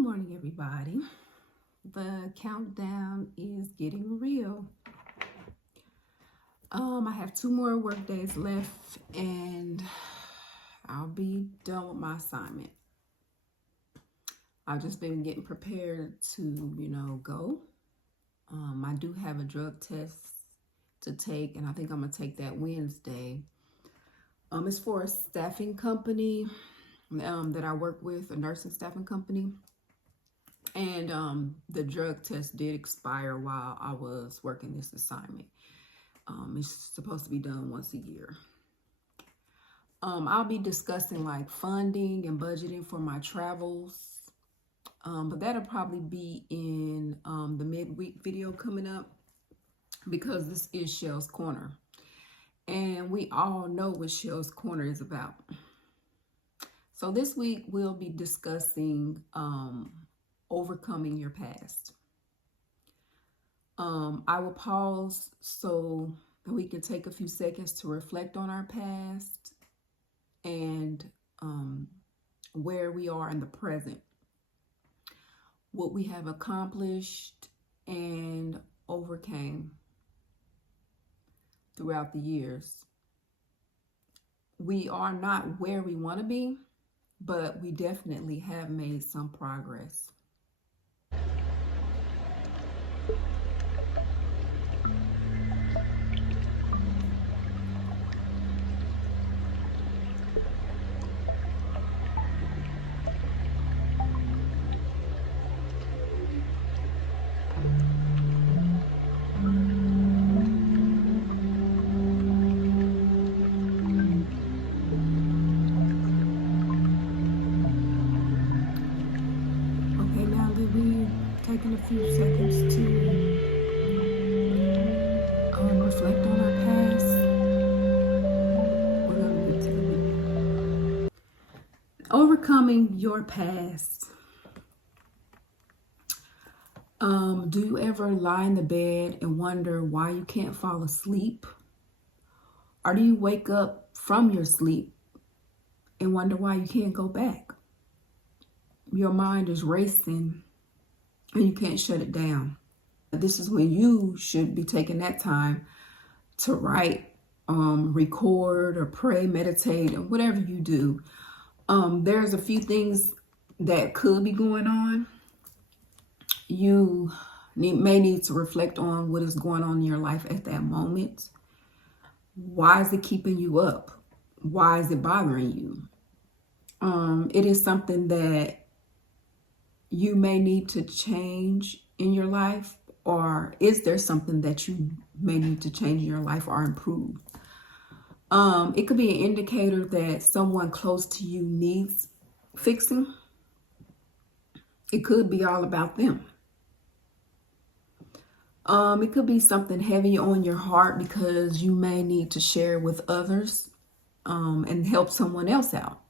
morning, everybody. The countdown is getting real. I have 2 more work days left and I'll be done with my assignment. I've just been getting prepared to, go. I do have a drug test to take, and I think I'm gonna take that Wednesday. It's for a staffing company that I work with, a nursing staffing company. And the drug test did expire while I was working this assignment. It's supposed to be done once a year. I'll be discussing like funding and budgeting for my travels. But that'll probably be in the midweek video coming up, because this is Chelle's Corner. And we all know what Chelle's Corner is about. So this week we'll be discussing overcoming your past. I will pause so that we can take a few seconds to reflect on our past and where we are in the present, what we have accomplished and overcame throughout the years. We are not where we want to be, but we definitely have made some progress. Taking a few seconds to reflect on our past. We're going to get to the week. Overcoming your past. Do you ever lie in the bed and wonder why you can't fall asleep? Or do you wake up from your sleep and wonder why you can't go back? Your mind is racing and you can't shut it down. This is when you should be taking that time to write, record, or pray, meditate, or whatever you do. There's a few things that could be going on. You may need to reflect on what is going on in your life at that moment. Why is it keeping you up? Why is it bothering you? It is something that you may need to change in your life, or is there something that you may need to change in your life or improve? It could be an indicator that someone close to you needs fixing. It could be all about them. It could be something heavy on your heart because you may need to share with others and help someone else out.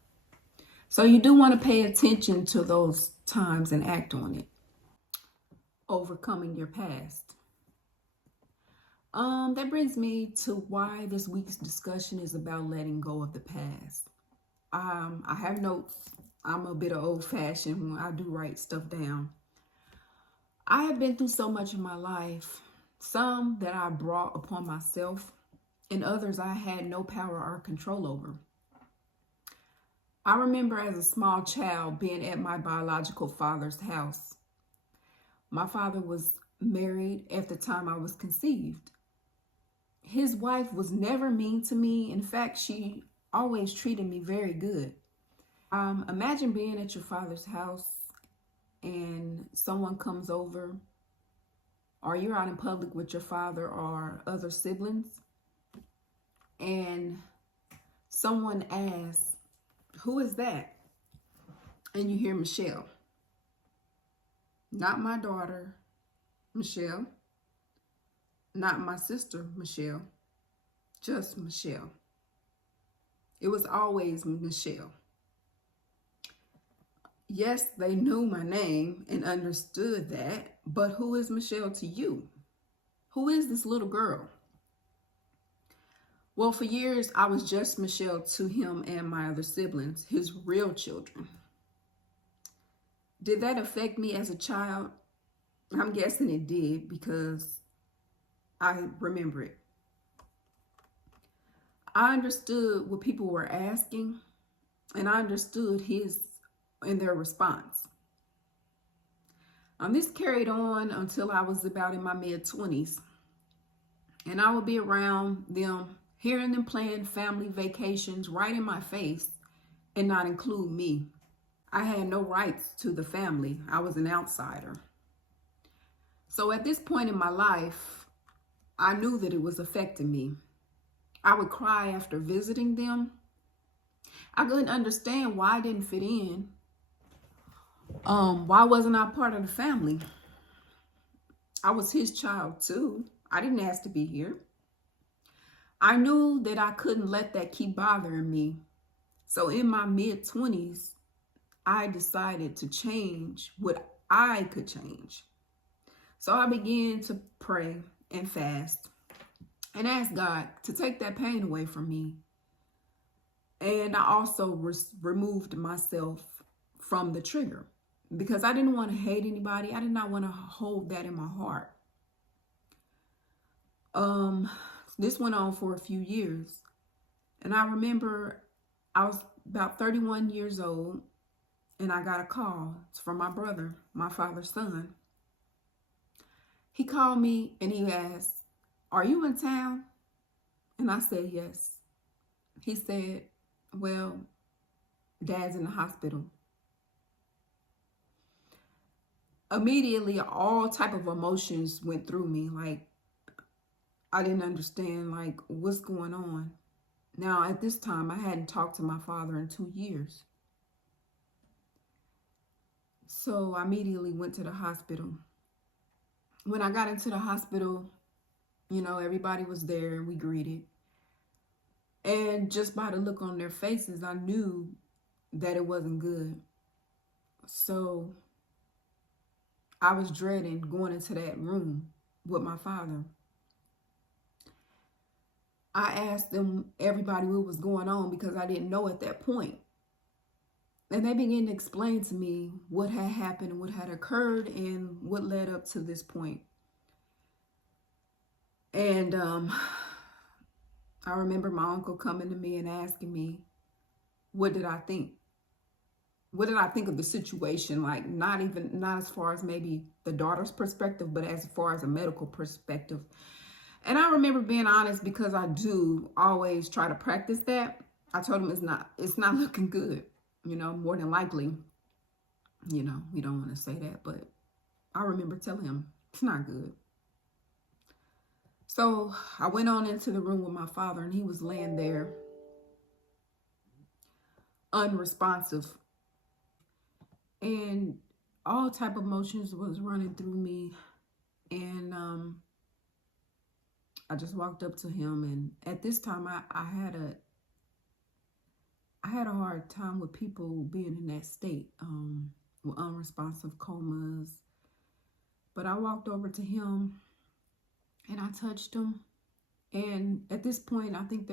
So you do want to pay attention to those times and act on it. Overcoming your past. That brings me to why this week's discussion is about letting go of the past. I have notes. I'm a bit of old-fashioned when I do write stuff down. I have been through so much in my life, some that I brought upon myself, and others I had no power or control over. I remember as a small child being at my biological father's house. My father was married at the time I was conceived. His wife was never mean to me. In fact, she always treated me very good. Imagine being at your father's house and someone comes over, or you're out in public with your father or other siblings, and someone asks, "Who is that?" And you hear Michelle. Not my daughter, Michelle. Not my sister, Michelle. Just Michelle. It was always Michelle. Yes, they knew my name and understood that, but who is Michelle to you? Who is this little girl? Well, for years, I was just Michelle to him and my other siblings, his real children. Did that affect me as a child? I'm guessing it did because I remember it. I understood what people were asking, and I understood his and their response. This carried on until I was about in my mid-20s, and I would be around them, hearing them plan family vacations right in my face and not include me. I had no rights to the family. I was an outsider. So at this point in my life, I knew that it was affecting me. I would cry after visiting them. I couldn't understand why I didn't fit in. Why wasn't I part of the family? I was his child too. I didn't ask to be here. I knew that I couldn't let that keep bothering me. So in my mid-20s, I decided to change what I could change. So I began to pray and fast and ask God to take that pain away from me. And I also removed myself from the trigger because I didn't want to hate anybody. I did not want to hold that in my heart. This went on for a few years. And I remember I was about 31 years old and I got a call. It's from my brother, my father's son. He called me and he asked, "Are you in town?" And I said, "Yes." He said, "Well, Dad's in the hospital." Immediately, all type of emotions went through me. Like, I didn't understand, like, what's going on. Now, at this time, I hadn't talked to my father in 2 years. So I immediately went to the hospital. When I got into the hospital, you know, everybody was there and we greeted. And just by the look on their faces, I knew that it wasn't good. So I was dreading going into that room with my father. I asked them, everybody, what was going on because I didn't know at that point. And they began to explain to me what had happened, what had occurred, and what led up to this point. And I remember my uncle coming to me and asking me, what did I think? What did I think of the situation? Like, not as far as maybe the daughter's perspective, but as far as a medical perspective. And I remember being honest because I do always try to practice that. I told him it's not looking good. You know, more than likely, you know, we don't want to say that, but I remember telling him it's not good. So I went on into the room with my father and he was laying there unresponsive. And all type of emotions was running through me. And I just walked up to him, and at this time I had a hard time with people being in that state, with unresponsive comas. But I walked over to him and I touched him. And at this point, I think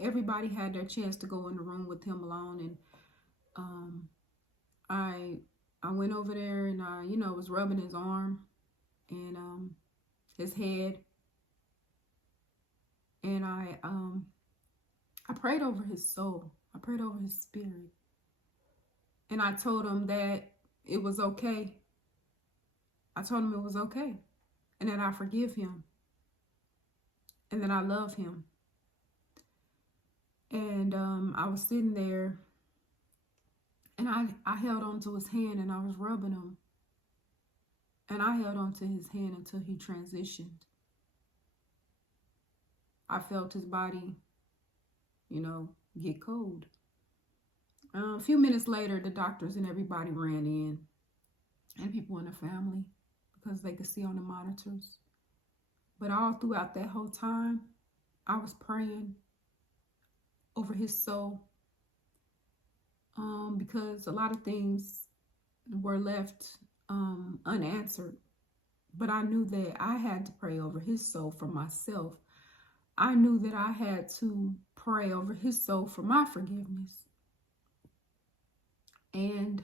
everybody had their chance to go in the room with him alone. And I went over there and I, you know, was rubbing his arm and his head. And I prayed over his soul. I prayed over his spirit. And I told him that it was okay. I told him it was okay. And that I forgive him. And that I love him. And I was sitting there. And I held onto his hand and I was rubbing him. And I held onto his hand until he transitioned. I felt his body, you know, get cold. A few minutes later, the doctors and everybody ran in, and people in the family, because they could see on the monitors. But all throughout that whole time, I was praying over his soul, because a lot of things were left unanswered. But I knew that I had to pray over his soul for myself. I knew that I had to pray over his soul for my forgiveness. And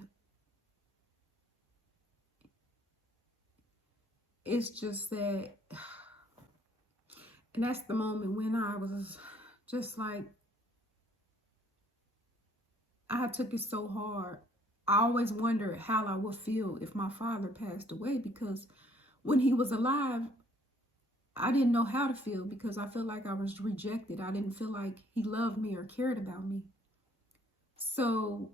it's just that, and that's the moment when I was just like, I took it so hard. I always wondered how I would feel if my father passed away, because when he was alive, I didn't know how to feel, because I felt like I was rejected. I didn't feel like he loved me or cared about me. So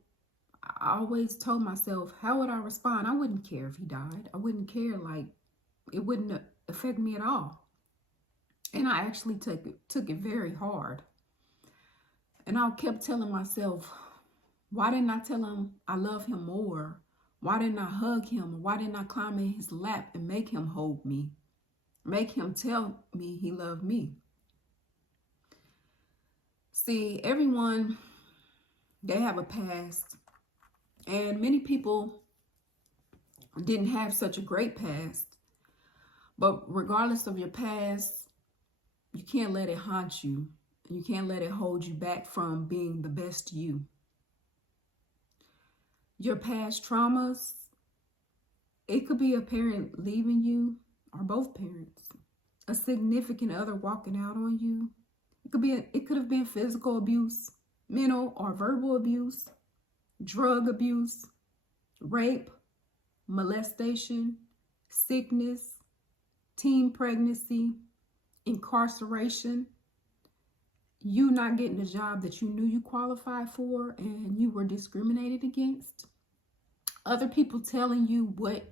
I always told myself, how would I respond? I wouldn't care if he died. I wouldn't care. Like, it wouldn't affect me at all. And I actually took it very hard. And I kept telling myself, why didn't I tell him I love him more? Why didn't I hug him? Why didn't I climb in his lap and make him hold me? Make him tell me he loved me? See, everyone, they have a past. And many people didn't have such a great past. But regardless of your past, you can't let it haunt you. You can't let it hold you back from being the best you. Your past traumas, it could be a parent leaving you, or both parents, a significant other walking out on you. It could have been physical abuse, mental or verbal abuse, drug abuse, rape, molestation, sickness, teen pregnancy, incarceration, you not getting the job that you knew you qualified for and you were discriminated against, other people telling you what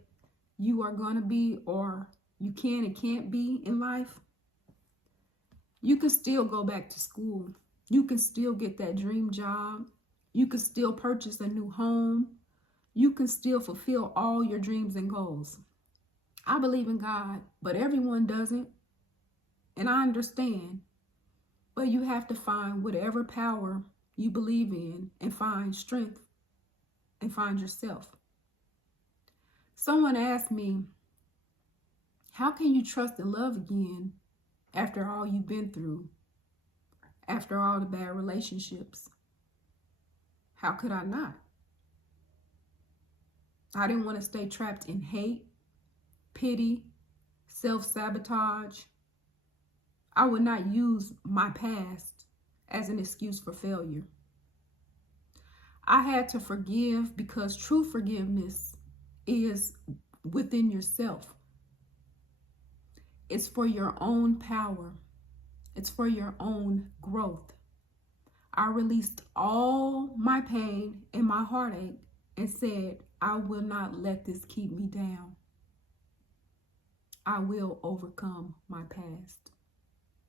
you are going to be or you can and can't be in life. You can still go back to school. You can still get that dream job. You can still purchase a new home. You can still fulfill all your dreams and goals. I believe in God, but everyone doesn't. And I understand. But you have to find whatever power you believe in and find strength and find yourself. Someone asked me, how can you trust and love again after all you've been through? After all the bad relationships? How could I not? I didn't want to stay trapped in hate, pity, self-sabotage. I would not use my past as an excuse for failure. I had to forgive because true forgiveness is within yourself. It's for your own power. It's for your own growth. I released all my pain and my heartache and said, I will not let this keep me down. I will overcome.